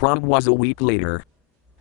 Prom was a week later.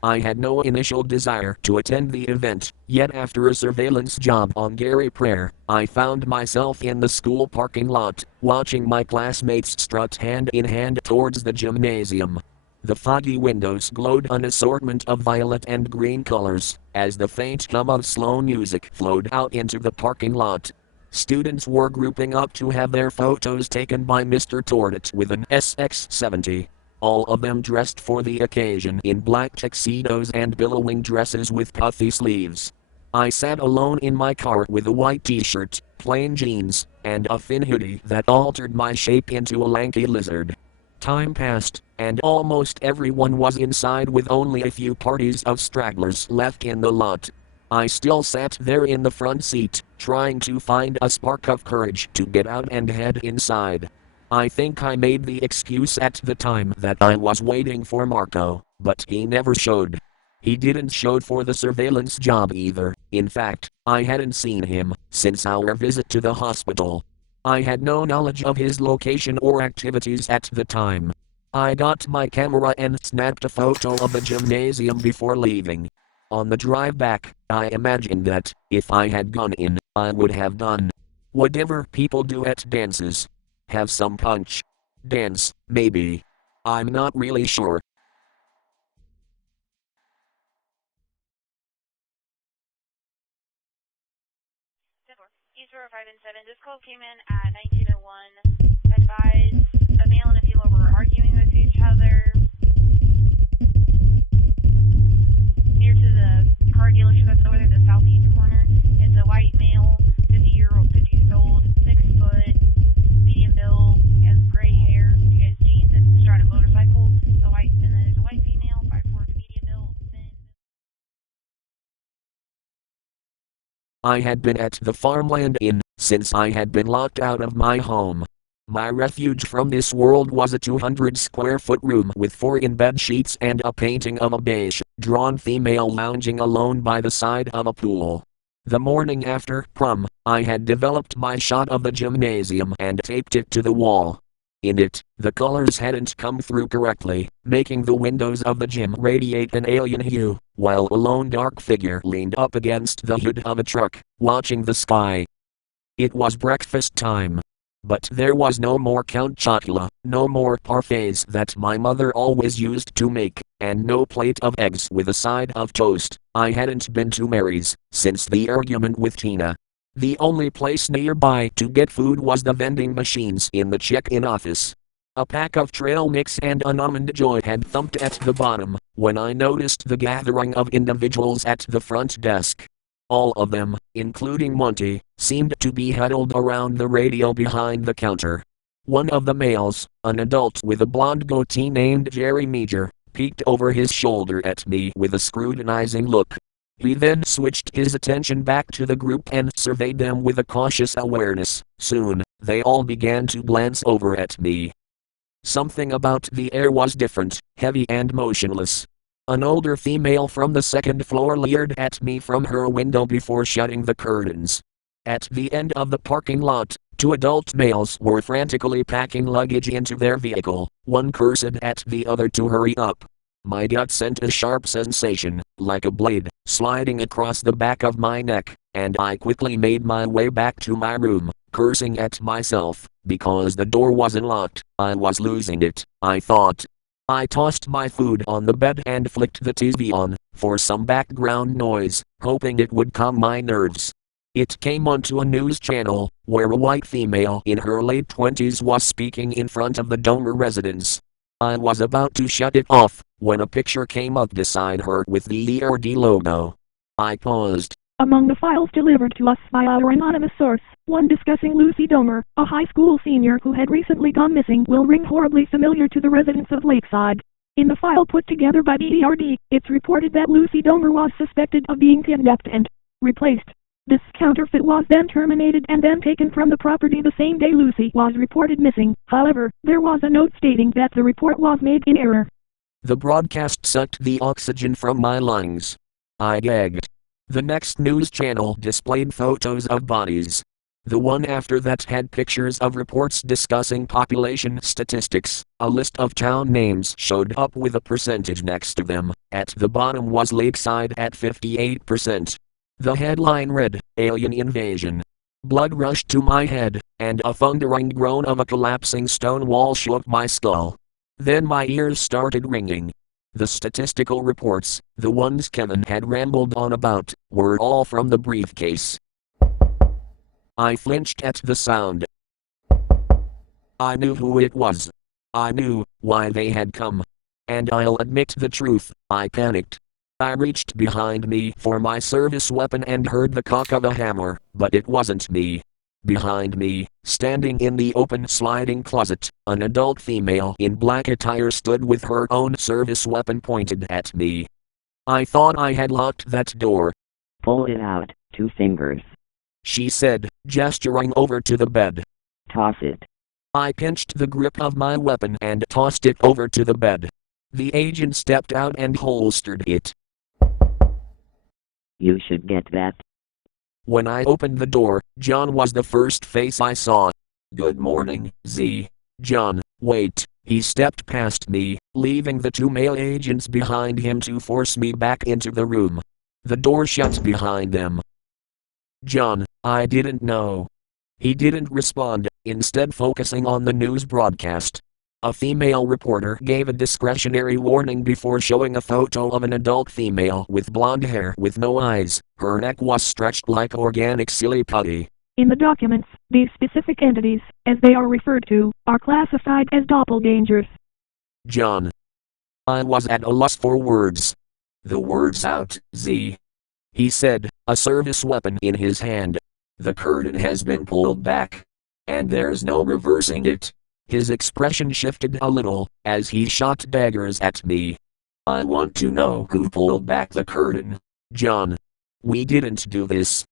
I had no initial desire to attend the event, yet after a surveillance job on Gary Prayer, I found myself in the school parking lot, watching my classmates strut hand in hand towards the gymnasium. The foggy windows glowed an assortment of violet and green colors, as the faint hum of slow music flowed out into the parking lot. Students were grouping up to have their photos taken by Mr. Tordet with an SX70. All of them dressed for the occasion in black tuxedos and billowing dresses with puffy sleeves. I sat alone in my car with a white t-shirt, plain jeans, and a thin hoodie that altered my shape into a lanky lizard. Time passed, and almost everyone was inside with only a few parties of stragglers left in the lot. I still sat there in the front seat, trying to find a spark of courage to get out and head inside. I think I made the excuse at the time that I was waiting for Marco, but he never showed. He didn't show for the surveillance job either. In fact, I hadn't seen him since our visit to the hospital. I had no knowledge of his location or activities at the time. I got my camera and snapped a photo of the gymnasium before leaving. On the drive back, I imagined that, if I had gone in, I would have done whatever people do at dances. Have some punch. Dance, maybe. I'm not really sure. East 5 and 7. This call came in at 1901. Advised a male and a female were arguing with each other near to the car dealership that's over there, the southeast corner. It's a white male, 50 years old, 6 foot, medium build. He has gray hair. He has jeans and he's riding a motorcycle. And then there's a white female, 5'4", medium build. I had been at the Farmland Inn since I had been locked out of my home. My refuge from this world was a 200 square foot room with 4 in-bed sheets and a painting of a beige, drawn female lounging alone by the side of a pool. The morning after prom, I had developed my shot of the gymnasium and taped it to the wall. In it, the colors hadn't come through correctly, making the windows of the gym radiate an alien hue, while a lone dark figure leaned up against the hood of a truck, watching the sky. It was breakfast time. But there was no more Count Chocula, no more parfaits that my mother always used to make, and no plate of eggs with a side of toast. I hadn't been to Mary's since the argument with Tina. The only place nearby to get food was the vending machines in the check-in office. A pack of trail mix and an almond joy had thumped at the bottom when I noticed the gathering of individuals at the front desk. All of them, including Monty, seemed to be huddled around the radio behind the counter. One of the males, an adult with a blonde goatee named Jerry Meager, peeked over his shoulder at me with a scrutinizing look. He then switched his attention back to the group and surveyed them with a cautious awareness. Soon, they all began to glance over at me. Something about the air was different, heavy and motionless. An older female from the second floor leered at me from her window before shutting the curtains. At the end of the parking lot, 2 adult males were frantically packing luggage into their vehicle, one cursed at the other to hurry up. My gut sent a sharp sensation, like a blade, sliding across the back of my neck, and I quickly made my way back to my room, cursing at myself, because the door wasn't locked. I was losing it, I thought. I tossed my food on the bed and flicked the TV on, for some background noise, hoping it would calm my nerves. It came onto a news channel, where a white female in her late 20s was speaking in front of the donor residence. I was about to shut it off, when a picture came up beside her with the ERD logo. I paused. Among the files delivered to us by our anonymous source, one discussing Lucy Domer, a high school senior who had recently gone missing, will ring horribly familiar to the residents of Lakeside. In the file put together by the ERD, it's reported that Lucy Domer was suspected of being kidnapped and replaced. This counterfeit was then terminated and then taken from the property the same day Lucy was reported missing. However, there was a note stating that the report was made in error. The broadcast sucked the oxygen from my lungs. I gagged. The next news channel displayed photos of bodies. The one after that had pictures of reports discussing population statistics. A list of town names showed up with a percentage next to them. At the bottom was Lakeside at 58%. The headline read, Alien Invasion. Blood rushed to my head, and a thundering groan of a collapsing stone wall shook my skull. Then my ears started ringing. The statistical reports, the ones Kevin had rambled on about, were all from the briefcase. I flinched at the sound. I knew who it was. I knew why they had come. And I'll admit the truth, I panicked. I reached behind me for my service weapon and heard the cock of a hammer, but it wasn't me. Behind me, standing in the open sliding closet, an adult female in black attire stood with her own service weapon pointed at me. I thought I had locked that door. Pull it out, 2 fingers. She said, gesturing over to the bed. Toss it. I pinched the grip of my weapon and tossed it over to the bed. The agent stepped out and holstered it. You should get that. When I opened the door, John was the first face I saw. Good morning, Z. John, wait. He stepped past me, leaving the 2 male agents behind him to force me back into the room. The door shut behind them. John, I didn't know. He didn't respond, instead focusing on the news broadcast. A female reporter gave a discretionary warning before showing a photo of an adult female with blonde hair with no eyes. Her neck was stretched like organic silly putty. In the documents, these specific entities, as they are referred to, are classified as doppelgangers. John. I was at a loss for words. The word's out, Z. He said, a service weapon in his hand. The curtain has been pulled back. And there's no reversing it. His expression shifted a little, as he shot daggers at me. I want to know who pulled back the curtain. John. We didn't do this.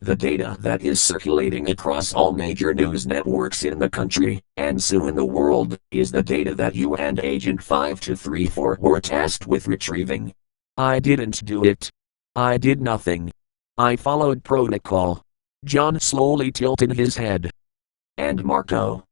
The data that is circulating across all major news networks in the country, and soon the world, is the data that you and Agent 5234 were tasked with retrieving. I didn't do it. I did nothing. I followed protocol. John slowly tilted his head. And Marco?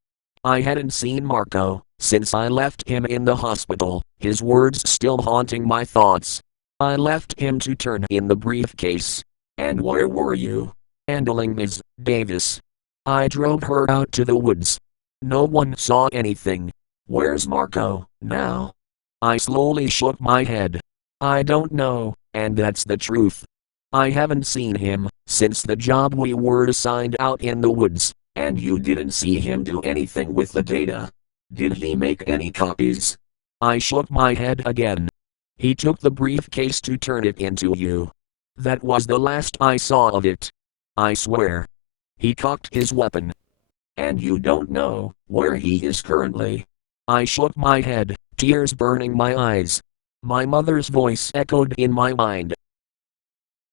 I hadn't seen Marco since I left him in the hospital, his words still haunting my thoughts. I left him to turn in the briefcase. And where were you? Handling Ms. Davis. I drove her out to the woods. No one saw anything. Where's Marco now? I slowly shook my head. I don't know, and that's the truth. I haven't seen him since the job we were assigned out in the woods, and you didn't see him do anything with the data. Did he make any copies? I shook my head again. He took the briefcase to turn it into you. That was the last I saw of it. I swear. He cocked his weapon. And you don't know where he is currently? I shook my head, tears burning my eyes. My mother's voice echoed in my mind.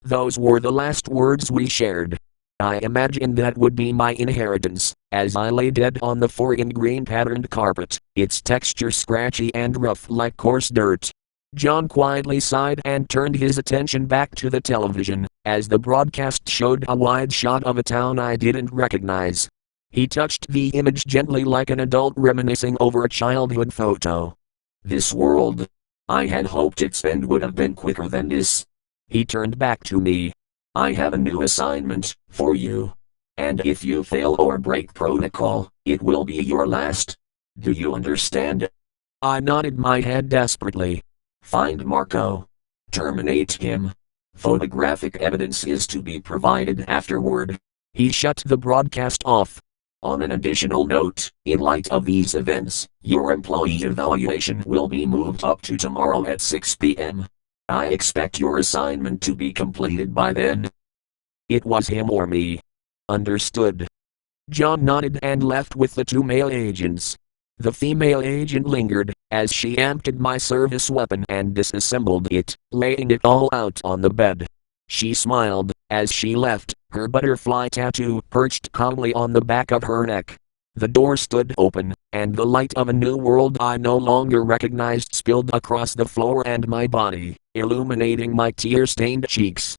Those were the last words we shared. I imagined that would be my inheritance, as I lay dead on the foreign green patterned carpet, its texture scratchy and rough like coarse dirt. John quietly sighed and turned his attention back to the television, as the broadcast showed a wide shot of a town I didn't recognize. He touched the image gently like an adult reminiscing over a childhood photo. This world. I had hoped its end would have been quicker than this. He turned back to me. I have a new assignment for you. And if you fail or break protocol, it will be your last. Do you understand? I nodded my head desperately. Find Marco. Terminate him. Photographic evidence is to be provided afterward. He shut the broadcast off. On an additional note, in light of these events, your employee evaluation will be moved up to tomorrow at 6 p.m. I expect your assignment to be completed by then. It was him or me. Understood. John nodded and left with the 2 male agents. The female agent lingered, as she emptied my service weapon and disassembled it, laying it all out on the bed. She smiled, as she left, her butterfly tattoo perched calmly on the back of her neck. The door stood open, and the light of a new world I no longer recognized spilled across the floor and my body, illuminating my tear-stained cheeks.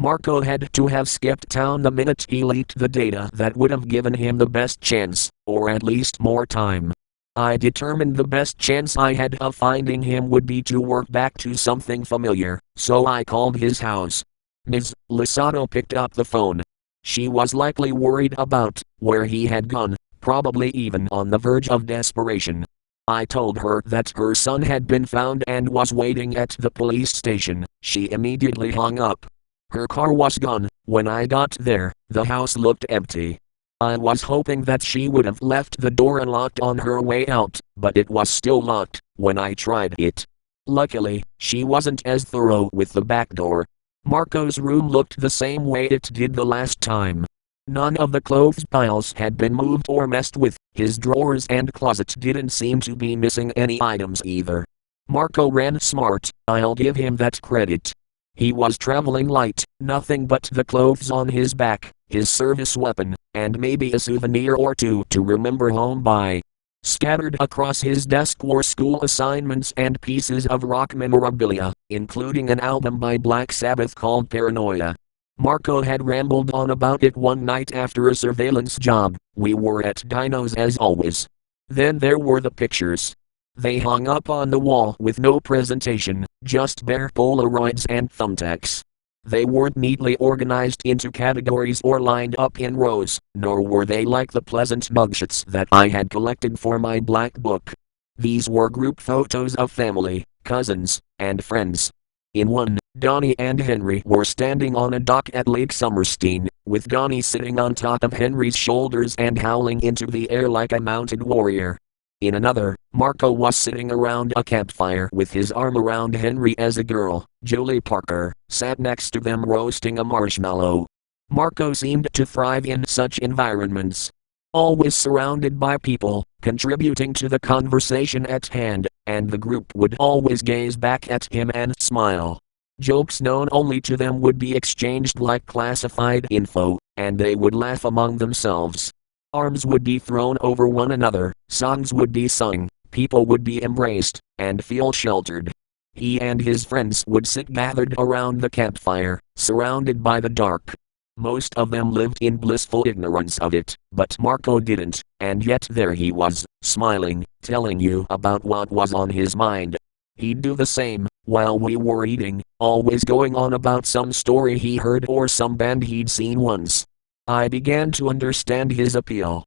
Marco had to have skipped town the minute he leaked the data that would have given him the best chance, or at least more time. I determined the best chance I had of finding him would be to work back to something familiar, so I called his house. Ms. Lisato picked up the phone. She was likely worried about where he had gone, probably even on the verge of desperation. I told her that her son had been found and was waiting at the police station. She immediately hung up. Her car was gone. When I got there, the house looked empty. I was hoping that she would have left the door unlocked on her way out, but it was still locked when I tried it. Luckily, she wasn't as thorough with the back door. Marco's room looked the same way it did the last time. None of the clothes piles had been moved or messed with. His drawers and closet didn't seem to be missing any items either. Marco ran smart, I'll give him that credit. He was traveling light, nothing but the clothes on his back, his service weapon, and maybe a souvenir or two to remember home by. Scattered across his desk were school assignments and pieces of rock memorabilia, including an album by Black Sabbath called Paranoia. Marco had rambled on about it one night after a surveillance job. We were at Dino's as always. Then there were the pictures. They hung up on the wall with no presentation, just bare Polaroids and thumbtacks. They weren't neatly organized into categories or lined up in rows, nor were they like the pleasant mugshots that I had collected for my black book. These were group photos of family, cousins, and friends. In one, Donnie and Henry were standing on a dock at Lake Summerstein, with Donnie sitting on top of Henry's shoulders and howling into the air like a mounted warrior. In another, Marco was sitting around a campfire with his arm around Henry as a girl, Julie Parker, sat next to them roasting a marshmallow. Marco seemed to thrive in such environments. Always surrounded by people, contributing to the conversation at hand, and the group would always gaze back at him and smile. Jokes known only to them would be exchanged like classified info, and they would laugh among themselves. Arms would be thrown over one another, songs would be sung, people would be embraced, and feel sheltered. He and his friends would sit gathered around the campfire, surrounded by the dark. Most of them lived in blissful ignorance of it, but Marco didn't, and yet there he was, smiling, telling you about what was on his mind. He'd do the same, while we were eating, always going on about some story he heard or some band he'd seen once. I began to understand his appeal.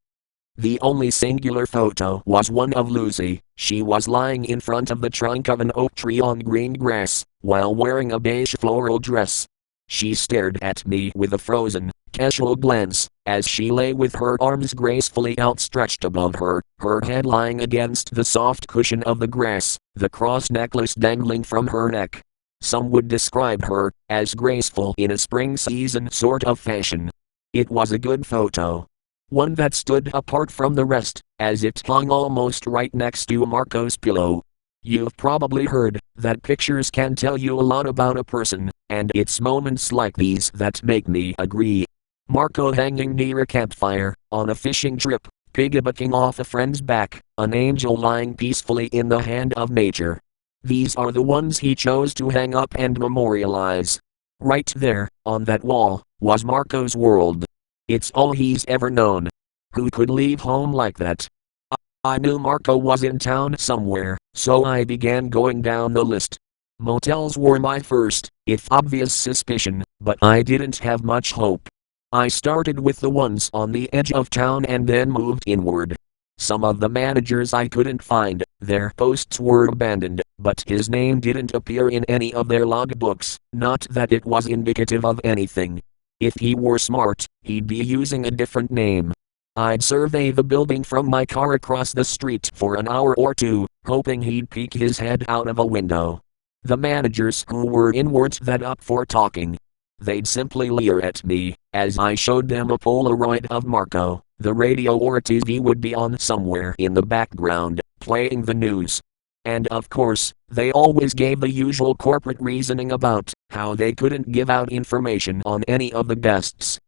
The only singular photo was one of Lucy. She was lying in front of the trunk of an oak tree on green grass, while wearing a beige floral dress. She stared at me with a frozen, casual glance, as she lay with her arms gracefully outstretched above her, her head lying against the soft cushion of the grass, the cross necklace dangling from her neck. Some would describe her as graceful in a spring season sort of fashion. It was a good photo. One that stood apart from the rest, as it hung almost right next to Marco's pillow. You've probably heard that pictures can tell you a lot about a person, and it's moments like these that make me agree. Marco hanging near a campfire, on a fishing trip, piggybacking off a friend's back, an angel lying peacefully in the hand of nature. These are the ones he chose to hang up and memorialize. Right there, on that wall, was Marco's world. It's all he's ever known. Who could leave home like that? I knew Marco was in town somewhere, so I began going down the list. Motels were my first, if obvious suspicion, but I didn't have much hope. I started with the ones on the edge of town and then moved inward. Some of the managers I couldn't find, their posts were abandoned, but his name didn't appear in any of their logbooks, not that it was indicative of anything. If he were smart, he'd be using a different name. I'd survey the building from my car across the street for an hour or two, hoping he'd peek his head out of a window. The managers who were in weren't that up for talking. They'd simply leer at me, as I showed them a Polaroid of Marco. The radio or TV would be on somewhere in the background, playing the news. And of course, they always gave the usual corporate reasoning about how they couldn't give out information on any of the guests.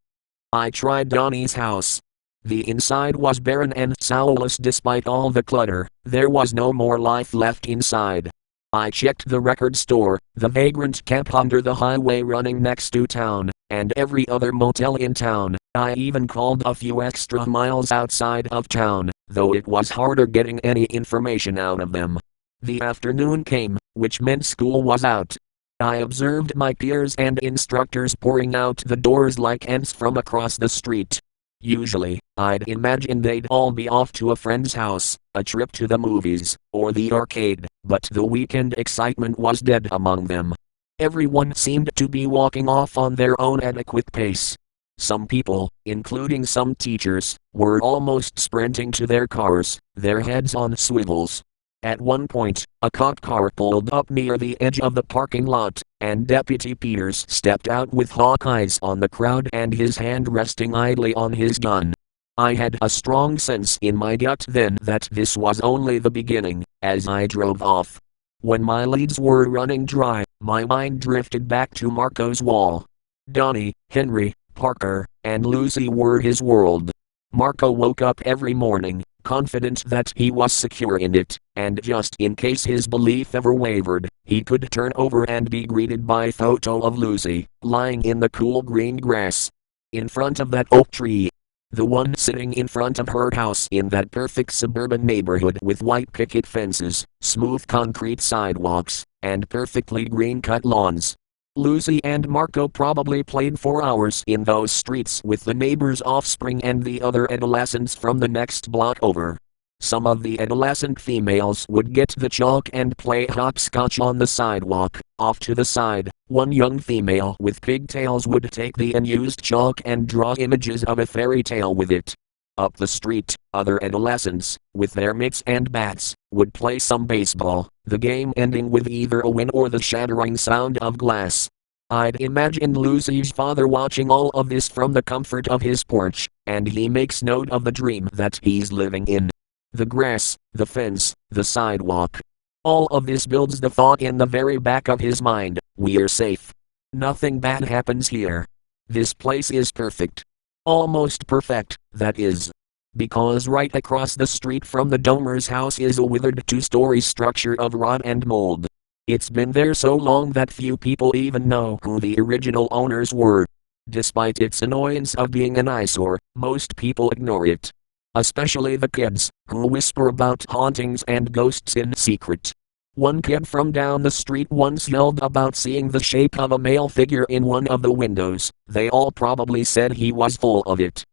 I tried Donnie's house. The inside was barren and soulless despite all the clutter. There was no more life left inside. I checked the record store, the vagrant camp under the highway running next to town, and every other motel in town. I even called a few extra miles outside of town, though it was harder getting any information out of them. The afternoon came, which meant school was out. I observed my peers and instructors pouring out the doors like ants from across the street. Usually, I'd imagine they'd all be off to a friend's house, a trip to the movies, or the arcade, but the weekend excitement was dead among them. Everyone seemed to be walking off on their own at a quick pace. Some people, including some teachers, were almost sprinting to their cars, their heads on swivels. At one point, a cop car pulled up near the edge of the parking lot, and Deputy Peters stepped out with hawk eyes on the crowd and his hand resting idly on his gun. I had a strong sense in my gut then that this was only the beginning, as I drove off. When my leads were running dry, my mind drifted back to Marco's wall. Donnie, Henry, Parker, and Lucy were his world. Marco woke up every morning, confident that he was secure in it, and just in case his belief ever wavered, he could turn over and be greeted by a photo of Lucy, lying in the cool green grass. In front of that oak tree. The one sitting in front of her house in that perfect suburban neighborhood with white picket fences, smooth concrete sidewalks, and perfectly green-cut lawns. Lucy and Marco probably played for hours in those streets with the neighbor's offspring and the other adolescents from the next block over. Some of the adolescent females would get the chalk and play hopscotch on the sidewalk. Off to the side, one young female with pigtails would take the unused chalk and draw images of a fairy tale with it. Up the street, other adolescents, with their mitts and bats, would play some baseball, the game ending with either a win or the shattering sound of glass. I'd imagined Lucy's father watching all of this from the comfort of his porch, and he makes note of the dream that he's living in. The grass, the fence, the sidewalk. All of this builds the thought in the very back of his mind, we're safe. Nothing bad happens here. This place is perfect. Almost perfect, that is. Because right across the street from the Domer's house is a withered two-story structure of rot and mold. It's been there so long that few people even know who the original owners were. Despite its annoyance of being an eyesore, most people ignore it. Especially the kids, who whisper about hauntings and ghosts in secret. One kid from down the street once yelled about seeing the shape of a male figure in one of the windows. They all probably said he was full of it.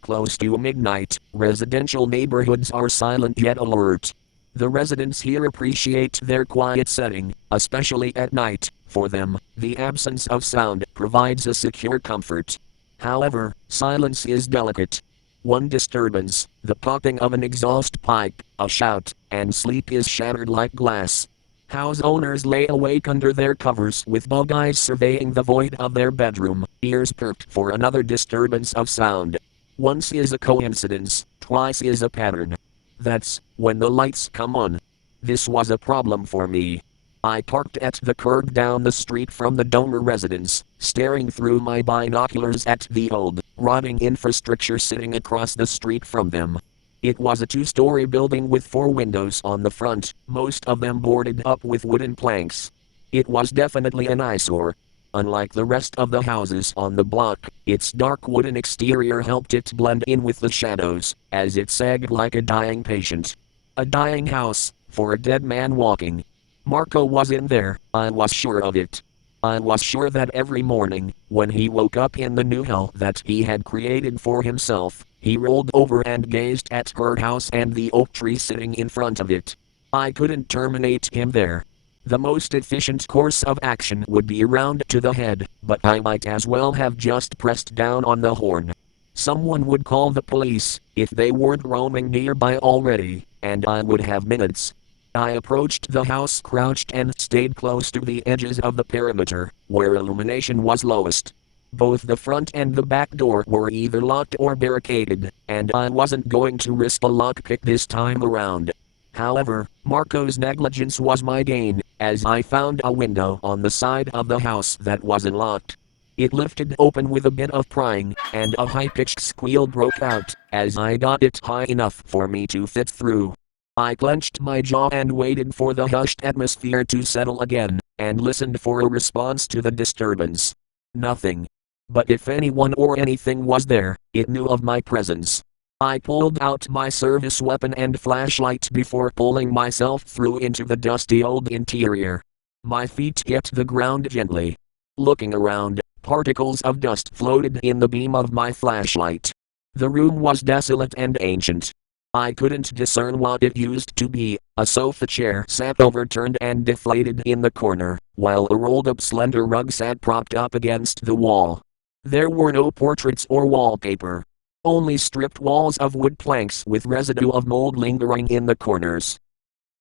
Close to midnight, residential neighborhoods are silent yet alert. The residents here appreciate their quiet setting, especially at night. For them, the absence of sound provides a secure comfort. However, silence is delicate. One disturbance, the popping of an exhaust pipe, a shout, and sleep is shattered like glass. House owners lay awake under their covers with bug eyes surveying the void of their bedroom, ears perked for another disturbance of sound. Once is a coincidence, twice is a pattern. That's when the lights come on. This was a problem for me. I parked at the curb down the street from the Domer residence, staring through my binoculars at the old, rotting infrastructure sitting across the street from them. It was a two-story building with 4 windows on the front, most of them boarded up with wooden planks. It was definitely an eyesore. Unlike the rest of the houses on the block, its dark wooden exterior helped it blend in with the shadows, as it sagged like a dying patient. A dying house, for a dead man walking. Marco was in there, I was sure of it. I was sure that every morning, when he woke up in the new hell that he had created for himself, he rolled over and gazed at her house and the oak tree sitting in front of it. I couldn't terminate him there. The most efficient course of action would be round to the head, but I might as well have just pressed down on the horn. Someone would call the police, if they weren't roaming nearby already, and I would have minutes. I approached the house crouched and stayed close to the edges of the perimeter, where illumination was lowest. Both the front and the back door were either locked or barricaded, and I wasn't going to risk a lockpick this time around. However, Marco's negligence was my gain, as I found a window on the side of the house that wasn't locked. It lifted open with a bit of prying, and a high-pitched squeal broke out, as I got it high enough for me to fit through. I clenched my jaw and waited for the hushed atmosphere to settle again, and listened for a response to the disturbance. Nothing. But if anyone or anything was there, it knew of my presence. I pulled out my service weapon and flashlight before pulling myself through into the dusty old interior. My feet hit the ground gently. Looking around, particles of dust floated in the beam of my flashlight. The room was desolate and ancient. I couldn't discern what it used to be. A sofa chair sat overturned and deflated in the corner, while a rolled-up slender rug sat propped up against the wall. There were no portraits or wallpaper. Only stripped walls of wood planks with residue of mold lingering in the corners.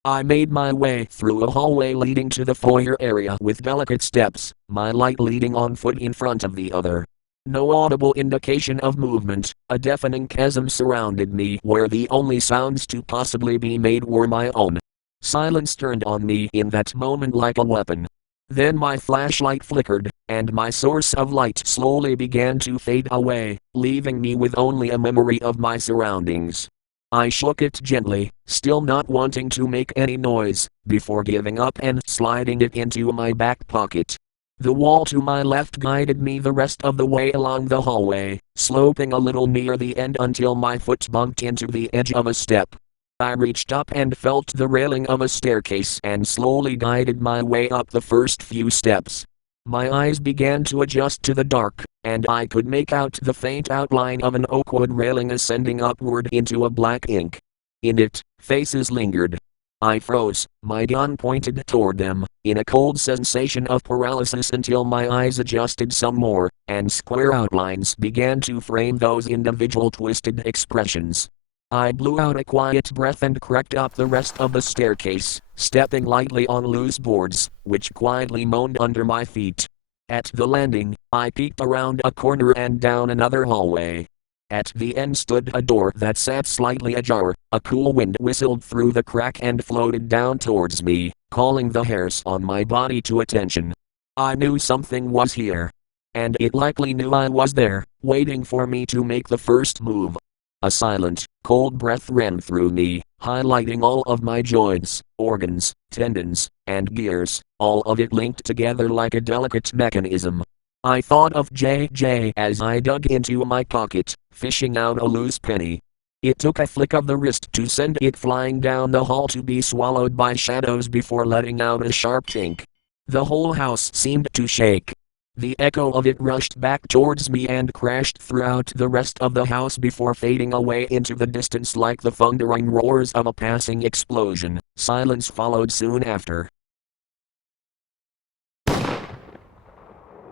I made my way through a hallway leading to the foyer area with delicate steps, my light leading on foot in front of the other. No audible indication of movement, a deafening chasm surrounded me where the only sounds to possibly be made were my own. Silence turned on me in that moment like a weapon. Then my flashlight flickered, and my source of light slowly began to fade away, leaving me with only a memory of my surroundings. I shook it gently, still not wanting to make any noise, before giving up and sliding it into my back pocket. The wall to my left guided me the rest of the way along the hallway, sloping a little near the end until my foot bumped into the edge of a step. I reached up and felt the railing of a staircase and slowly guided my way up the first few steps. My eyes began to adjust to the dark, and I could make out the faint outline of an oak wood railing ascending upward into a black ink. In it, faces lingered. I froze, my gun pointed toward them, in a cold sensation of paralysis until my eyes adjusted some more, and square outlines began to frame those individual twisted expressions. I blew out a quiet breath and crept up the rest of the staircase, stepping lightly on loose boards, which quietly moaned under my feet. At the landing, I peeked around a corner and down another hallway. At the end stood a door that sat slightly ajar. A cool wind whistled through the crack and floated down towards me, calling the hairs on my body to attention. I knew something was here. And it likely knew I was there, waiting for me to make the first move. A silent, cold breath ran through me, highlighting all of my joints, organs, tendons, and gears, all of it linked together like a delicate mechanism. I thought of JJ as I dug into my pocket, fishing out a loose penny. It took a flick of the wrist to send it flying down the hall to be swallowed by shadows before letting out a sharp chink. The whole house seemed to shake. The echo of it rushed back towards me and crashed throughout the rest of the house before fading away into the distance like the thundering roars of a passing explosion. Silence followed soon after.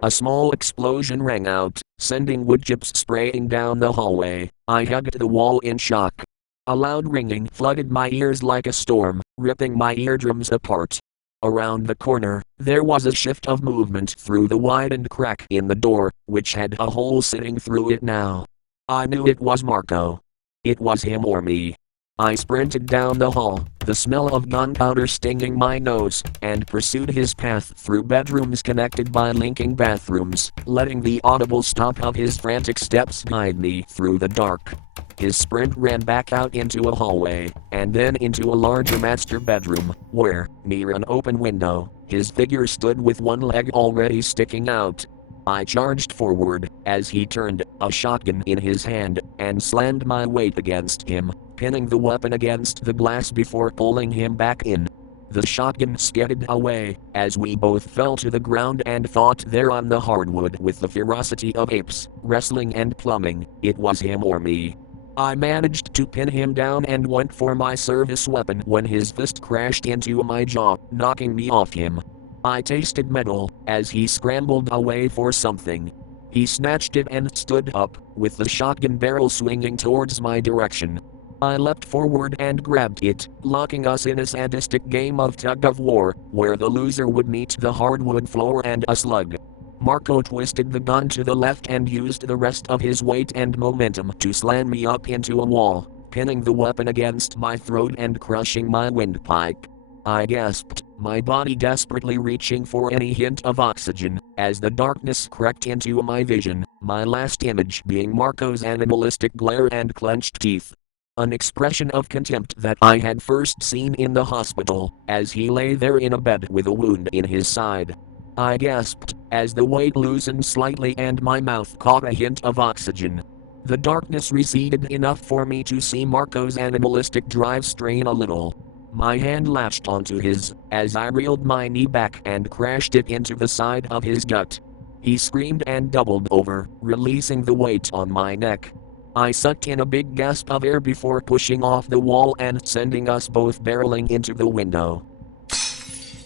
A small explosion rang out, sending wood chips spraying down the hallway. I hugged the wall in shock. A loud ringing flooded my ears like a storm, ripping my eardrums apart. Around the corner, there was a shift of movement through the widened crack in the door, which had a hole sitting through it now. I knew it was Marco. It was him or me. I sprinted down the hall, the smell of gunpowder stinging my nose, and pursued his path through bedrooms connected by linking bathrooms, letting the audible stomp of his frantic steps guide me through the dark. His sprint ran back out into a hallway, and then into a larger master bedroom, where, near an open window, his figure stood with one leg already sticking out. I charged forward, as he turned, a shotgun in his hand, and slammed my weight against him, pinning the weapon against the glass before pulling him back in. The shotgun skidded away, as we both fell to the ground and thought there on the hardwood with the ferocity of apes, wrestling and plumbing. It was him or me. I managed to pin him down and went for my service weapon when his fist crashed into my jaw, knocking me off him. I tasted metal, as he scrambled away for something. He snatched it and stood up, with the shotgun barrel swinging towards my direction. I leapt forward and grabbed it, locking us in a sadistic game of tug-of-war, where the loser would meet the hardwood floor and a slug. Marco twisted the gun to the left and used the rest of his weight and momentum to slam me up into a wall, pinning the weapon against my throat and crushing my windpipe. I gasped, my body desperately reaching for any hint of oxygen. as the darkness crept into my vision, my last image being Marco's animalistic glare and clenched teeth. An expression of contempt that I had first seen in the hospital, as he lay there in a bed with a wound in his side. I gasped, as the weight loosened slightly and my mouth caught a hint of oxygen. The darkness receded enough for me to see Marco's animalistic drive strain a little. My hand latched onto his, as I reeled my knee back and crashed it into the side of his gut. He screamed and doubled over, releasing the weight on my neck. I sucked in a big gasp of air before pushing off the wall and sending us both barreling into the window.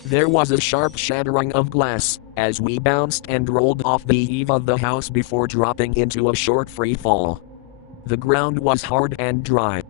There was a sharp shattering of glass, as we bounced and rolled off the eave of the house before dropping into a short free fall. The ground was hard and dry.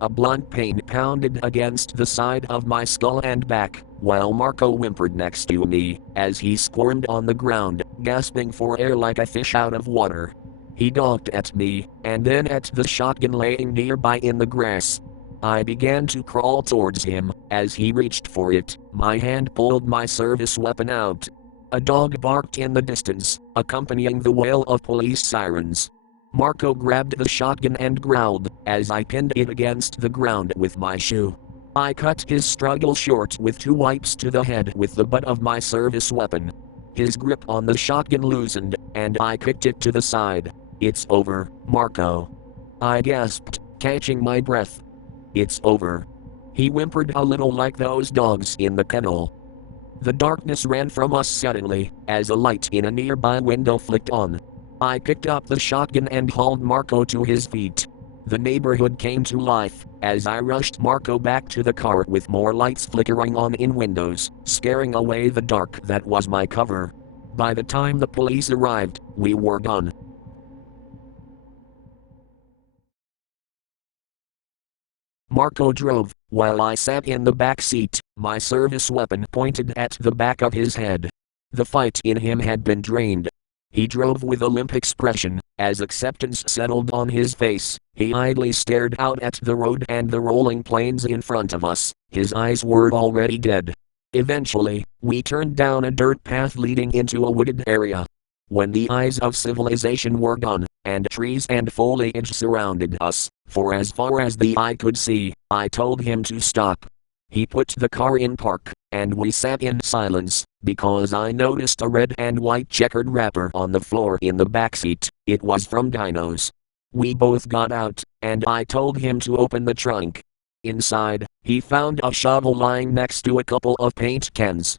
A blunt pain pounded against the side of my skull and back, while Marco whimpered next to me, as he squirmed on the ground, gasping for air like a fish out of water. He dogged at me, and then at the shotgun laying nearby in the grass. I began to crawl towards him. As he reached for it, my hand pulled my service weapon out. A dog barked in the distance, accompanying the wail of police sirens. Marco grabbed the shotgun and growled, as I pinned it against the ground with my shoe. I cut his struggle short with 2 wipes to the head with the butt of my service weapon. His grip on the shotgun loosened, and I kicked it to the side. "It's over, Marco." I gasped, catching my breath. "It's over." He whimpered a little like those dogs in the kennel. The darkness ran from us suddenly, as a light in a nearby window flicked on. I picked up the shotgun and hauled Marco to his feet. The neighborhood came to life, as I rushed Marco back to the car with more lights flickering on in windows, scaring away the dark that was my cover. By the time the police arrived, we were done. Marco drove, while I sat in the back seat, my service weapon pointed at the back of his head. The fight in him had been drained. He drove with a limp expression. As acceptance settled on his face, he idly stared out at the road and the rolling plains in front of us. His eyes were already dead. Eventually, we turned down a dirt path leading into a wooded area. When the eyes of civilization were gone, and trees and foliage surrounded us, for as far as the eye could see, I told him to stop. He put the car in park, and we sat in silence, because I noticed a red and white checkered wrapper on the floor in the backseat. It was from Dino's. We both got out, and I told him to open the trunk. Inside, he found a shovel lying next to a couple of paint cans.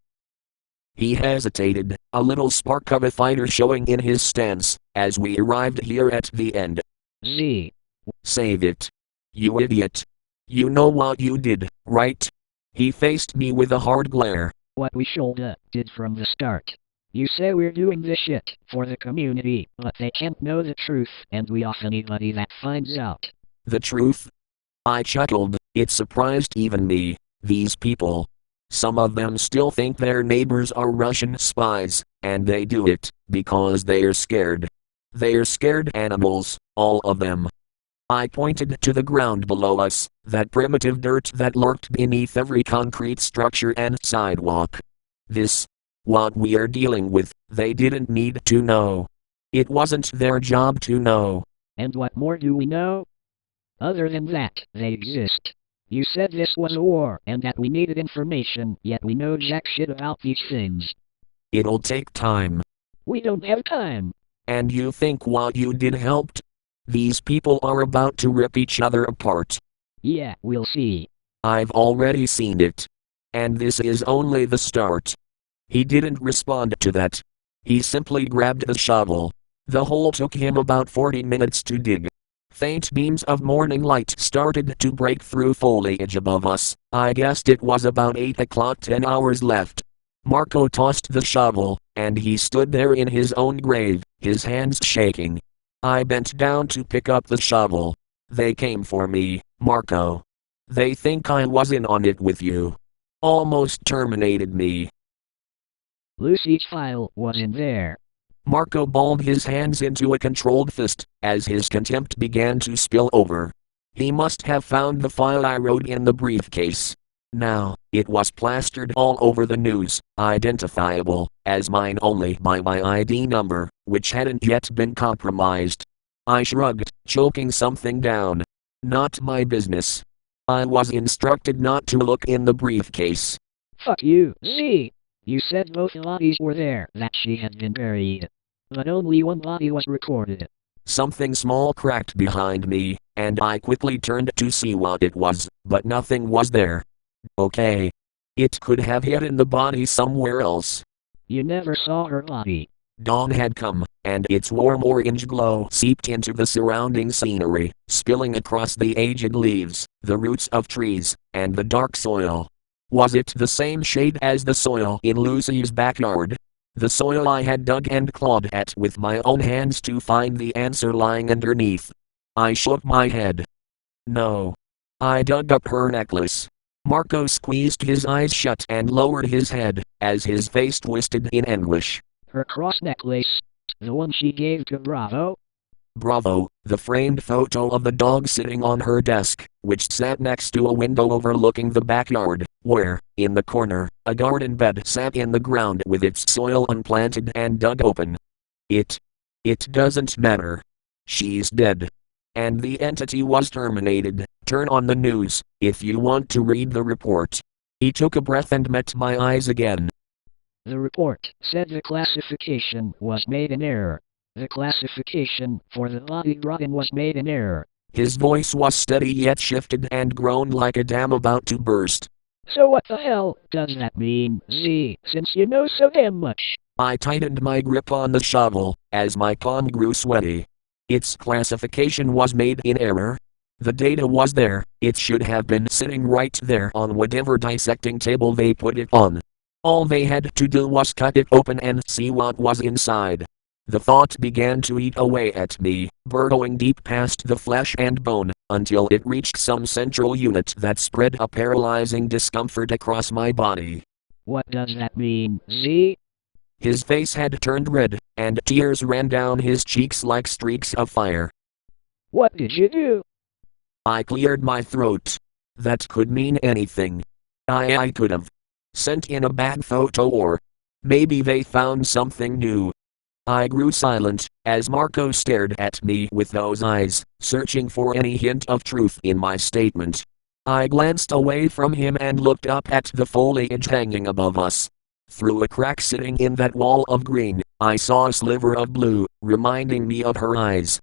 He hesitated, a little spark of a fighter showing in his stance, as we arrived here at the end. Save it. You idiot. You know what you did, right? He faced me with a hard glare. What we shoulda did from the start. You say we're doing this shit for the community, but they can't know the truth, and we off anybody that finds out. The truth? I chuckled. It surprised even me. These people. Some of them still think their neighbors are Russian spies, and they do it because they're scared. They're scared animals, all of them. I pointed to the ground below us, that primitive dirt that lurked beneath every concrete structure and sidewalk. This, what we're dealing with, they didn't need to know. It wasn't their job to know. And what more do we know? Other than that, they exist. You said this was a war and that we needed information, yet we know jack shit about these things. It'll take time. We don't have time. And you think what you did helped? These people are about to rip each other apart. Yeah, we'll see. I've already seen it. And this is only the start. He didn't respond to that. He simply grabbed the shovel. The hole took him about 40 minutes to dig. Faint beams of morning light started to break through foliage above us. I guessed it was about 8 o'clock, 10 hours left. Marco tossed the shovel, and he stood there in his own grave, his hands shaking. I bent down to pick up the shovel. They came for me, Marco. They think I was in on it with you. Almost terminated me. Lucy's file was in there. Marco balled his hands into a controlled fist, as his contempt began to spill over. He must have found the file I wrote in the briefcase. Now, it was plastered all over the news, identifiable as mine only by my ID number, which hadn't yet been compromised. I shrugged, choking something down. Not my business. I was instructed not to look in the briefcase. Fuck you, Z. You said both bodies were there, that she had been buried. But only one body was recorded. Something small cracked behind me, and I quickly turned to see what it was, but nothing was there. Okay. It could have hidden the body somewhere else. You never saw her body. Dawn had come, and its warm orange glow seeped into the surrounding scenery, spilling across the aged leaves, the roots of trees, and the dark soil. Was it the same shade as the soil in Lucy's backyard? The soil I had dug and clawed at with my own hands to find the answer lying underneath. I shook my head. No. I dug up her necklace. Marco squeezed his eyes shut and lowered his head, as his face twisted in anguish. Her cross necklace. The one she gave to Bravo? Bravo, the framed photo of the dog sitting on her desk, which sat next to a window overlooking the backyard, where, in the corner, a garden bed sat in the ground with its soil unplanted and dug open. It doesn't matter. She's dead. And the entity was terminated. Turn on the news, if you want to read the report. He took a breath and met my eyes again. The report said the classification was made in error. The classification for the body rotten was made in error. His voice was steady yet shifted and groaned like a dam about to burst. So what the hell does that mean, Z, since you know so damn much? I tightened my grip on the shovel, as my palm grew sweaty. Its classification was made in error. The data was there, it should have been sitting right there on whatever dissecting table they put it on. All they had to do was cut it open and see what was inside. The thought began to eat away at me, burrowing deep past the flesh and bone, until it reached some central unit that spread a paralyzing discomfort across my body. What does that mean, Z? His face had turned red, and tears ran down his cheeks like streaks of fire. What did you do? I cleared my throat. That could mean anything. I could have sent in a bad photo, or maybe they found something new. I grew silent, as Marco stared at me with those eyes, searching for any hint of truth in my statement. I glanced away from him and looked up at the foliage hanging above us. Through a crack sitting in that wall of green, I saw a sliver of blue, reminding me of her eyes.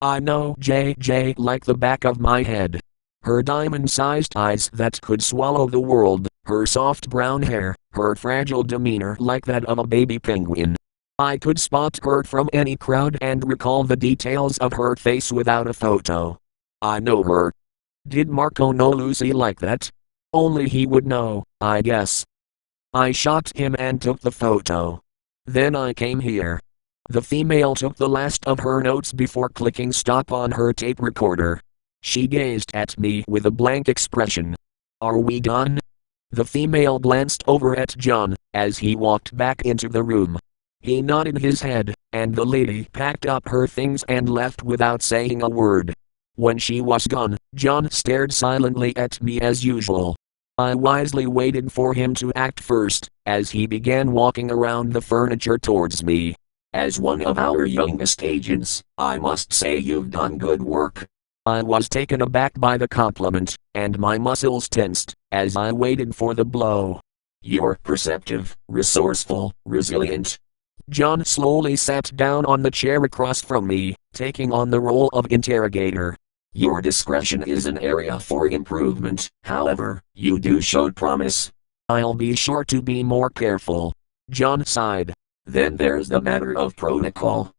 I know JJ like the back of my head. Her diamond-sized eyes that could swallow the world, her soft brown hair, her fragile demeanor like that of a baby penguin. I could spot her from any crowd and recall the details of her face without a photo. I know her. Did Marco know Lucy like that? Only he would know, I guess. I shot him and took the photo. Then I came here. The female took the last of her notes before clicking stop on her tape recorder. She gazed at me with a blank expression. Are we done? The female glanced over at John, as he walked back into the room. He nodded his head, and the lady packed up her things and left without saying a word. When she was gone, John stared silently at me as usual. I wisely waited for him to act first, as he began walking around the furniture towards me. As one of our youngest agents, I must say you've done good work. I was taken aback by the compliment, and my muscles tensed, as I waited for the blow. You're perceptive, resourceful, resilient. John slowly sat down on the chair across from me, taking on the role of interrogator. Your discretion is an area for improvement, however, you do show promise. I'll be sure to be more careful. John sighed. Then there's the matter of protocol.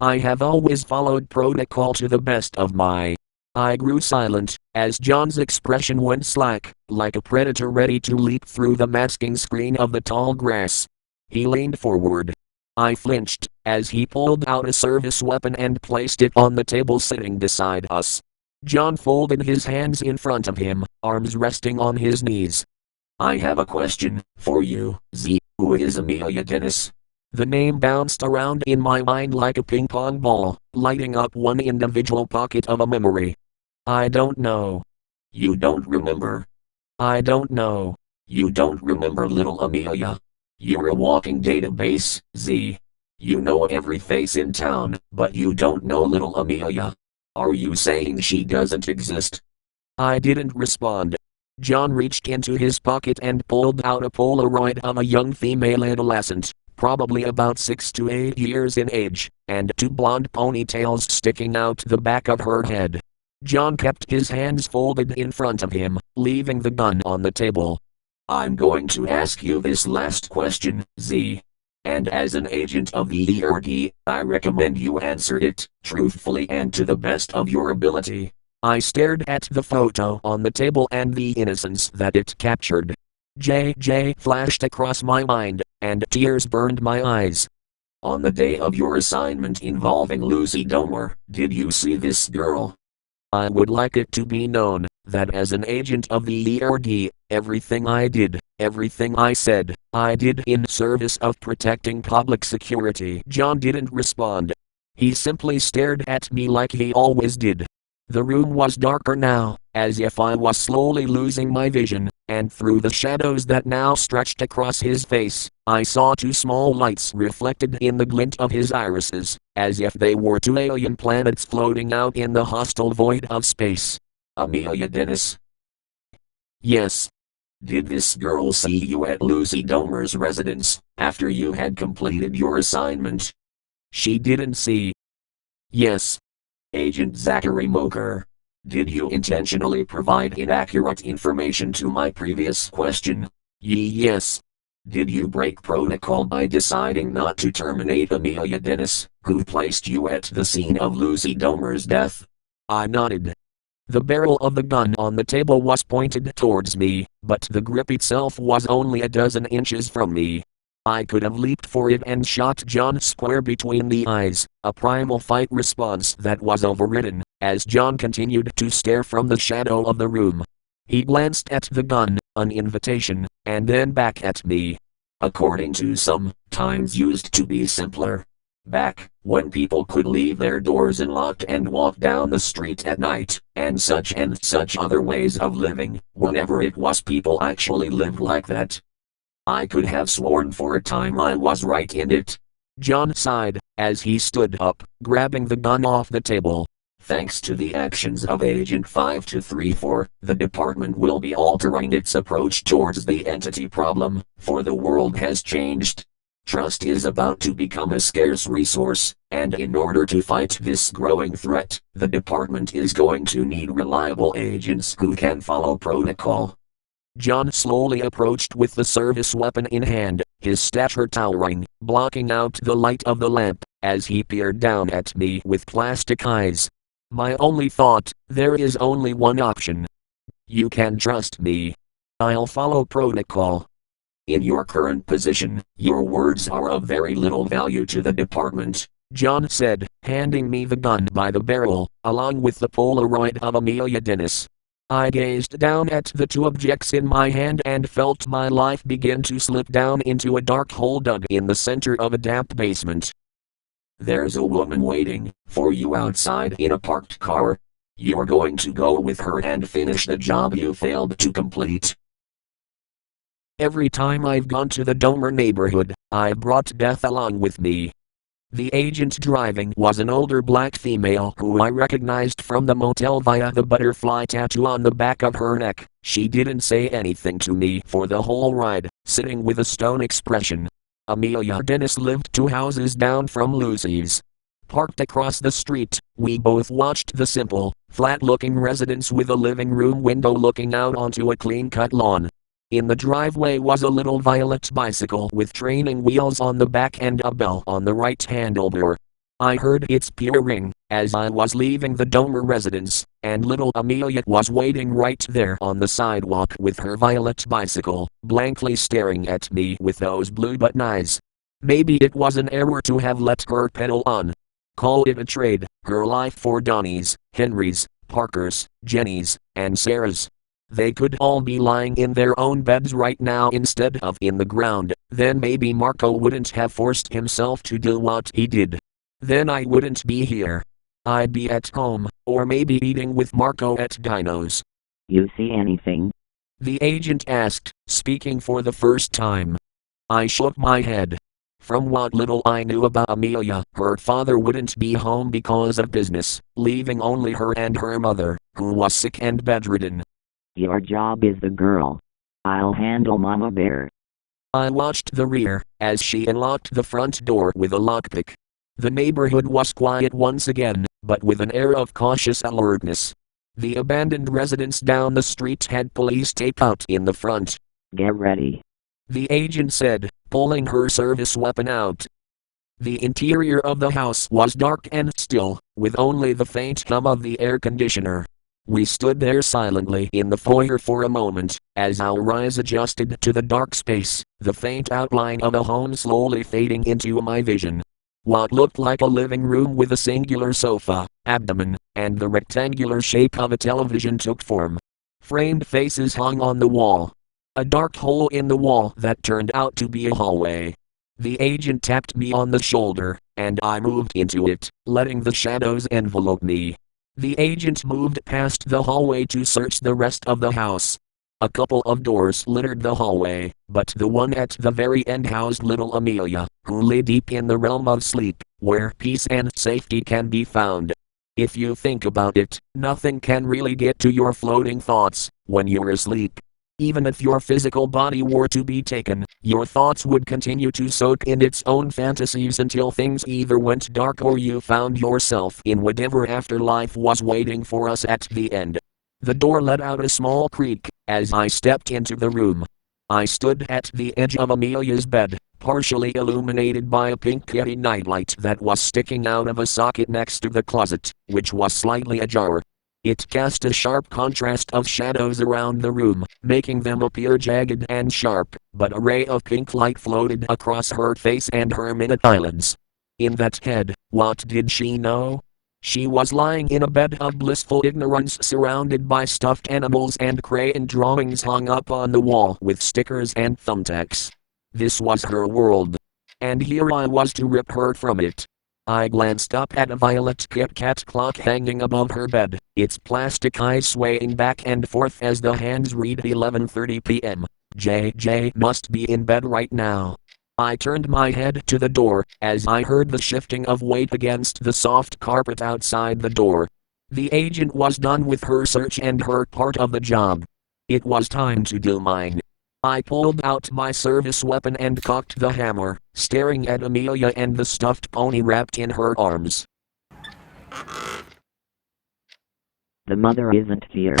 I have always followed protocol to the best of my. I grew silent, as John's expression went slack, like a predator ready to leap through the masking screen of the tall grass. He leaned forward. I flinched, as he pulled out a service weapon and placed it on the table sitting beside us. John folded his hands in front of him, arms resting on his knees. I have a question for you, Z. Who is Amelia Dennis? The name bounced around in my mind like a ping pong ball, lighting up one individual pocket of a memory. I don't know. You don't remember? I don't know. You don't remember little Amelia? You're a walking database, Z. You know every face in town, but you don't know little Amelia. Are you saying she doesn't exist? I didn't respond. John reached into his pocket and pulled out a Polaroid of a young female adolescent, probably about 6 to 8 years in age, and two blonde ponytails sticking out the back of her head. John kept his hands folded in front of him, leaving the gun on the table. I'm going to ask you this last question, Z. And as an agent of the ERD, I recommend you answer it truthfully and to the best of your ability. I stared at the photo on the table and the innocence that it captured. JJ flashed across my mind, and tears burned my eyes. On the day of your assignment involving Lucy Domer, did you see this girl? I would like it to be known that as an agent of the ERD, everything I did, everything I said, I did in service of protecting public security. John didn't respond. He simply stared at me like he always did. The room was darker now, as if I was slowly losing my vision, and through the shadows that now stretched across his face, I saw two small lights reflected in the glint of his irises, as if they were two alien planets floating out in the hostile void of space. Amelia Dennis? Yes. Did this girl see you at Lucy Domer's residence, after you had completed your assignment? She didn't see. Yes. Agent Zachary Moker, did you intentionally provide inaccurate information to my previous question? Yes. Did you break protocol by deciding not to terminate Amelia Dennis, who placed you at the scene of Lucy Domer's death? I nodded. The barrel of the gun on the table was pointed towards me, but the grip itself was only a dozen inches from me. I could have leaped for it and shot John square between the eyes, a primal fight response that was overridden, as John continued to stare from the shadow of the room. He glanced at the gun, an invitation, and then back at me. According to some, times used to be simpler. Back, when people could leave their doors unlocked and walk down the street at night, and such other ways of living, whenever it was people actually lived like that. I could have sworn for a time I was right in it. John sighed, as he stood up, grabbing the gun off the table. Thanks to the actions of Agent 5234, the department will be altering its approach towards the entity problem, for the world has changed. Trust is about to become a scarce resource, and in order to fight this growing threat, the department is going to need reliable agents who can follow protocol. John slowly approached with the service weapon in hand, his stature towering, blocking out the light of the lamp, as he peered down at me with plastic eyes. My only thought, there is only one option. You can trust me. I'll follow protocol. In your current position, your words are of very little value to the department, John said, handing me the gun by the barrel, along with the Polaroid of Amelia Dennis. I gazed down at the two objects in my hand and felt my life begin to slip down into a dark hole dug in the center of a damp basement. There's a woman waiting for you outside in a parked car. You're going to go with her and finish the job you failed to complete. Every time I've gone to the Domer neighborhood, I've brought death along with me. The agent driving was an older black female who I recognized from the motel via the butterfly tattoo on the back of her neck. She didn't say anything to me for the whole ride, sitting with a stone expression. Amelia Dennis lived 2 houses down from Lucy's. Parked across the street, we both watched the simple, flat-looking residence with a living room window looking out onto a clean-cut lawn. In the driveway was a little violet bicycle with training wheels on the back and a bell on the right handlebar. I heard its peer ring as I was leaving the Domer residence, and little Amelia was waiting right there on the sidewalk with her violet bicycle, blankly staring at me with those blue button eyes. Maybe it was an error to have let her pedal on. Call it a trade, her life for Donnie's, Henry's, Parker's, Jenny's, and Sarah's. They could all be lying in their own beds right now instead of in the ground, then maybe Marco wouldn't have forced himself to do what he did. Then I wouldn't be here. I'd be at home, or maybe eating with Marco at Dino's. You see anything? The agent asked, speaking for the first time. I shook my head. From what little I knew about Amelia, her father wouldn't be home because of business, leaving only her and her mother, who was sick and bedridden. Your job is the girl. I'll handle Mama Bear. I watched the rear, as she unlocked the front door with a lockpick. The neighborhood was quiet once again, but with an air of cautious alertness. The abandoned residence down the street had police tape out in the front. Get ready. The agent said, pulling her service weapon out. The interior of the house was dark and still, with only the faint hum of the air conditioner. We stood there silently in the foyer for a moment, as our eyes adjusted to the dark space, the faint outline of a home slowly fading into my vision. What looked like a living room with a singular sofa, abdomen, and the rectangular shape of a television took form. Framed faces hung on the wall. A dark hole in the wall that turned out to be a hallway. The agent tapped me on the shoulder, and I moved into it, letting the shadows envelope me. The agent moved past the hallway to search the rest of the house. A couple of doors littered the hallway, but the one at the very end housed little Amelia, who lay deep in the realm of sleep, where peace and safety can be found. If you think about it, nothing can really get to your floating thoughts when you're asleep. Even if your physical body were to be taken, your thoughts would continue to soak in its own fantasies until things either went dark or you found yourself in whatever afterlife was waiting for us at the end. The door let out a small creak as I stepped into the room. I stood at the edge of Amelia's bed, partially illuminated by a pink kitty nightlight that was sticking out of a socket next to the closet, which was slightly ajar. It cast a sharp contrast of shadows around the room, making them appear jagged and sharp, but a ray of pink light floated across her face and her minute eyelids. In that head, what did she know? She was lying in a bed of blissful ignorance surrounded by stuffed animals and crayon drawings hung up on the wall with stickers and thumbtacks. This was her world. And here I was to rip her from it. I glanced up at a violet Kit Kat clock hanging above her bed, its plastic eyes swaying back and forth as the hands read 11:30 p.m. JJ must be in bed right now. I turned my head to the door, as I heard the shifting of weight against the soft carpet outside the door. The agent was done with her search and her part of the job. It was time to do mine. I pulled out my service weapon and cocked the hammer, staring at Amelia and the stuffed pony wrapped in her arms. The mother isn't here.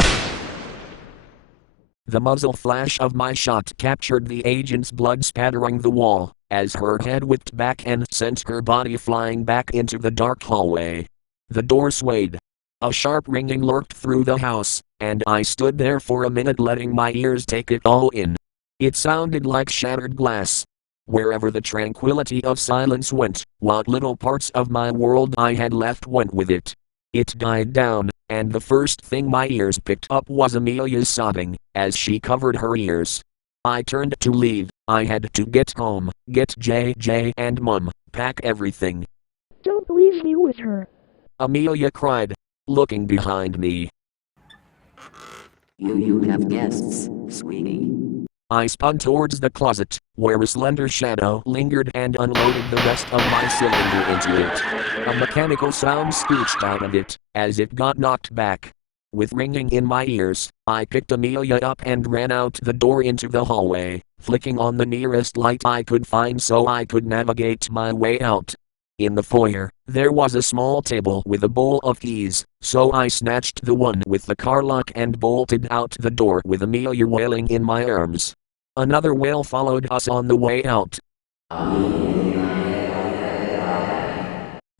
The muzzle flash of my shot captured the agent's blood spattering the wall, as her head whipped back and sent her body flying back into the dark hallway. The door swayed. A sharp ringing lurked through the house, and I stood there for a minute letting my ears take it all in. It sounded like shattered glass. Wherever the tranquility of silence went, what little parts of my world I had left went with it. It died down, and the first thing my ears picked up was Amelia's sobbing, as she covered her ears. I turned to leave. I had to get home, get JJ and Mum, pack everything. Don't leave me with her. Amelia cried, looking behind me. You have guests, sweetie. I spun towards the closet, where a slender shadow lingered and unloaded the rest of my cylinder into it. A mechanical sound scooched out of it, as it got knocked back. With ringing in my ears, I picked Amelia up and ran out the door into the hallway, flicking on the nearest light I could find so I could navigate my way out. In the foyer, there was a small table with a bowl of keys, so I snatched the one with the car lock and bolted out the door with Amelia wailing in my arms. Another wail followed us on the way out.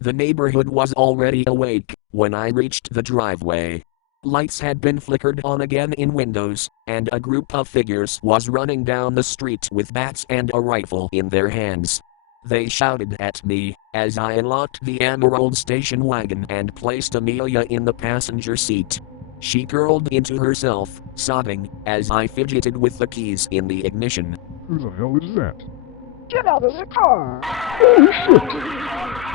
The neighborhood was already awake when I reached the driveway. Lights had been flickered on again in windows, and a group of figures was running down the street with bats and a rifle in their hands. They shouted at me, as I unlocked the Emerald station wagon and placed Amelia in the passenger seat. She curled into herself, sobbing, as I fidgeted with the keys in the ignition. Who the hell is that? Get out of the car!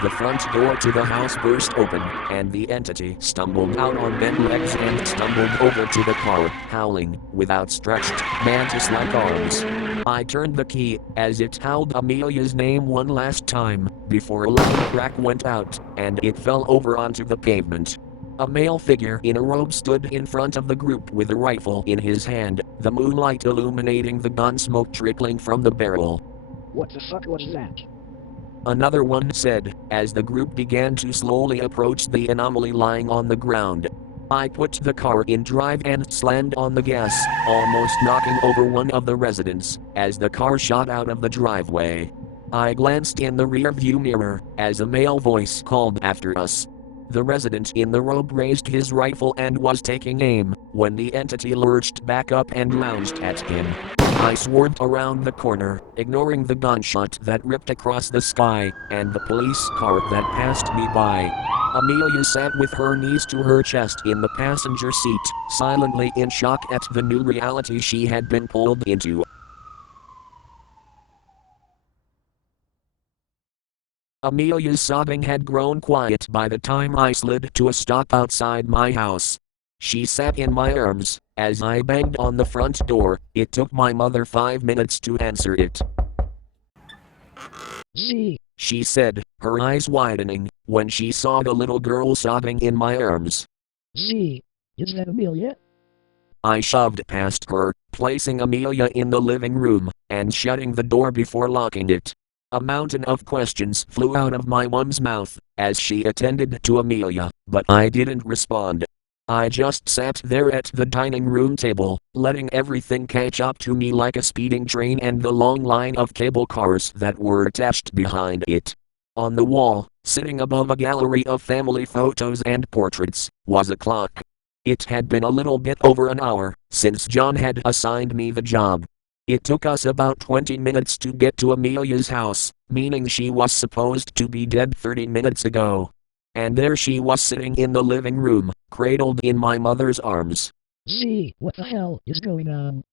The front door to the house burst open, and the entity stumbled out on bent legs and stumbled over to the car, howling, with outstretched, mantis-like arms. I turned the key, as it howled Amelia's name one last time, before a loud crack went out, and it fell over onto the pavement. A male figure in a robe stood in front of the group with a rifle in his hand, the moonlight illuminating the gun smoke trickling from the barrel. What the fuck was that? Another one said, as the group began to slowly approach the anomaly lying on the ground. I put the car in drive and slammed on the gas, almost knocking over one of the residents, as the car shot out of the driveway. I glanced in the rear view mirror, as a male voice called after us. The resident in the robe raised his rifle and was taking aim, when the entity lurched back up and lunged at him. I swerved around the corner, ignoring the gunshot that ripped across the sky, and the police car that passed me by. Amelia sat with her knees to her chest in the passenger seat, silently in shock at the new reality she had been pulled into. Amelia's sobbing had grown quiet by the time I slid to a stop outside my house. She sat in my arms, as I banged on the front door. It took my mother 5 minutes to answer it. Z. She said, her eyes widening, when she saw the little girl sobbing in my arms. Z. Is that Amelia? I shoved past her, placing Amelia in the living room, and shutting the door before locking it. A mountain of questions flew out of my mom's mouth, as she attended to Amelia, but I didn't respond. I just sat there at the dining room table, letting everything catch up to me like a speeding train and the long line of cable cars that were attached behind it. On the wall, sitting above a gallery of family photos and portraits, was a clock. It had been a little bit over an hour since John had assigned me the job. It took us about 20 minutes to get to Amelia's house, meaning she was supposed to be dead 30 minutes ago. And there she was sitting in the living room, cradled in my mother's arms. Z, what the hell is going on?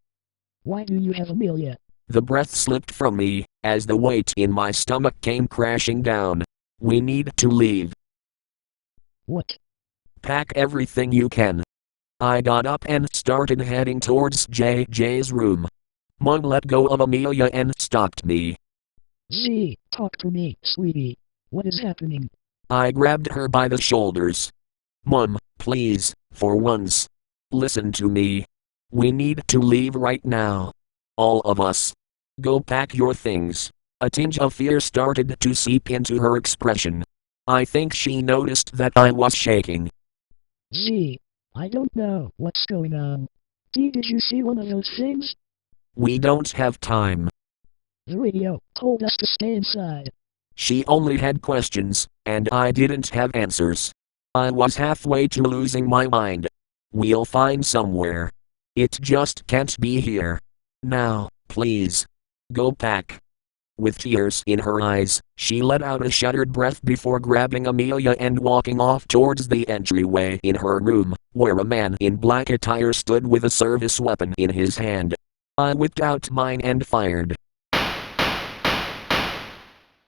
Why do you have Amelia? The breath slipped from me, as the weight in my stomach came crashing down. We need to leave. What? Pack everything you can. I got up and started heading towards JJ's room. Mom let go of Amelia and stopped me. Z, talk to me, sweetie. What is happening? I grabbed her by the shoulders. Mom, please, for once. Listen to me. We need to leave right now. All of us. Go pack your things. A tinge of fear started to seep into her expression. I think she noticed that I was shaking. Z, I don't know what's going on. Did you see one of those things? We don't have time. The radio told us to stay inside. She only had questions, and I didn't have answers. I was halfway to losing my mind. We'll find somewhere. It just can't be here. Now, please. Go pack. With tears in her eyes, she let out a shuddered breath before grabbing Amelia and walking off towards the entryway in her room, where a man in black attire stood with a service weapon in his hand. I whipped out mine and fired.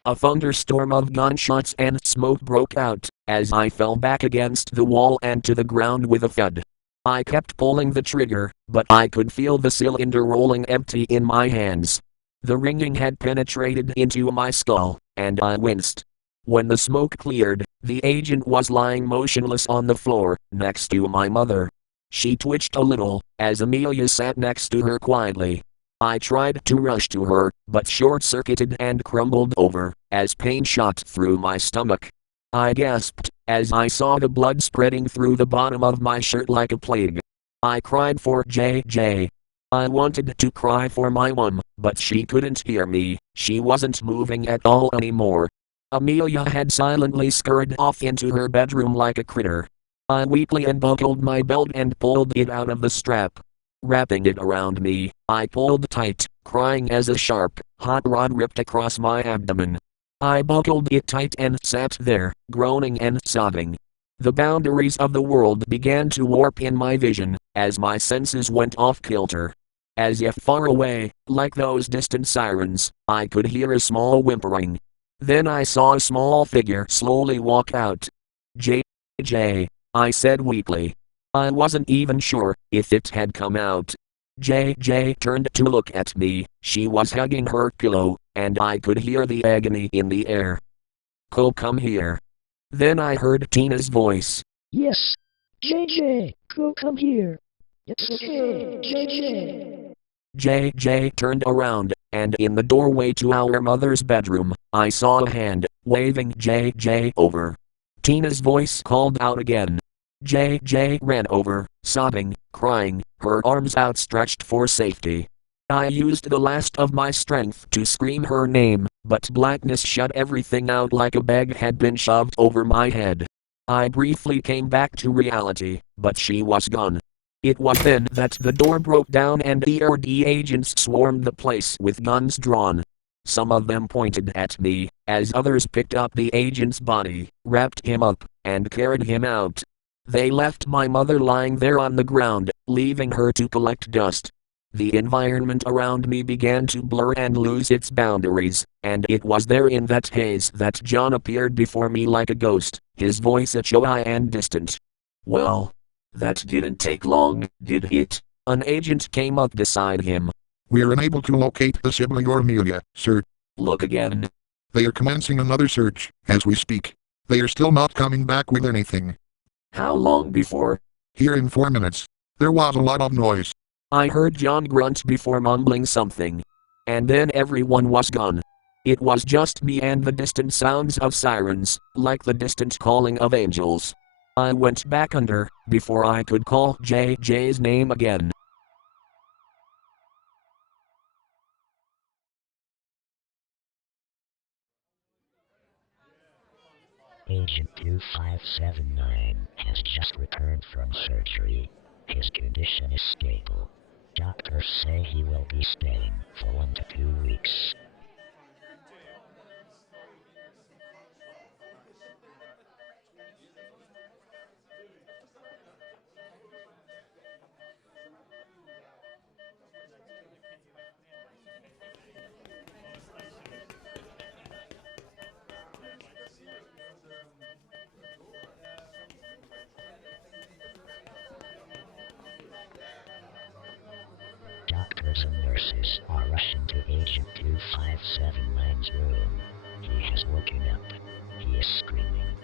A thunderstorm of gunshots and smoke broke out, as I fell back against the wall and to the ground with a thud. I kept pulling the trigger, but I could feel the cylinder rolling empty in my hands. The ringing had penetrated into my skull, and I winced. When the smoke cleared, the agent was lying motionless on the floor, next to my mother. She twitched a little, as Amelia sat next to her quietly. I tried to rush to her, but short-circuited and crumbled over, as pain shot through my stomach. I gasped, as I saw the blood spreading through the bottom of my shirt like a plague. I cried for JJ. I wanted to cry for my mom, but she couldn't hear me. She wasn't moving at all anymore. Amelia had silently scurried off into her bedroom like a critter. I weakly unbuckled my belt and pulled it out of the strap. Wrapping it around me, I pulled tight, crying as a sharp, hot rod ripped across my abdomen. I buckled it tight and sat there, groaning and sobbing. The boundaries of the world began to warp in my vision, as my senses went off kilter. As if far away, like those distant sirens, I could hear a small whimpering. Then I saw a small figure slowly walk out. J, I said weakly. I wasn't even sure if it had come out. J turned to look at me. She was hugging her pillow, and I could hear the agony in the air. Come here. Then I heard Tina's voice. Yes. JJ, go come here. It's okay, JJ. J turned around, and in the doorway to our mother's bedroom, I saw a hand, waving J over. Tina's voice called out again. J ran over, sobbing, crying, her arms outstretched for safety. I used the last of my strength to scream her name, but blackness shut everything out like a bag had been shoved over my head. I briefly came back to reality, but she was gone. It was then that the door broke down and the ERD agents swarmed the place with guns drawn. Some of them pointed at me, as others picked up the agent's body, wrapped him up, and carried him out. They left my mother lying there on the ground, leaving her to collect dust. The environment around me began to blur and lose its boundaries, and it was there in that haze that John appeared before me like a ghost, his voice shy and distant. Well, that didn't take long, did it? An agent came up beside him. We're unable to locate the sibling or Amelia, sir. Look again. They are commencing another search, as we speak. They are still not coming back with anything. How long before? Here in 4 minutes. There was a lot of noise. I heard John grunt before mumbling something. And then everyone was gone. It was just me and the distant sounds of sirens, like the distant calling of angels. I went back under, before I could call JJ's name again. Agent 2579 has just returned from surgery. His condition is stable. Doctors say he will be staying for 1 to 2 weeks. Doctors and nurses are rushing to Agent 2579's room. He has woken up. He is screaming.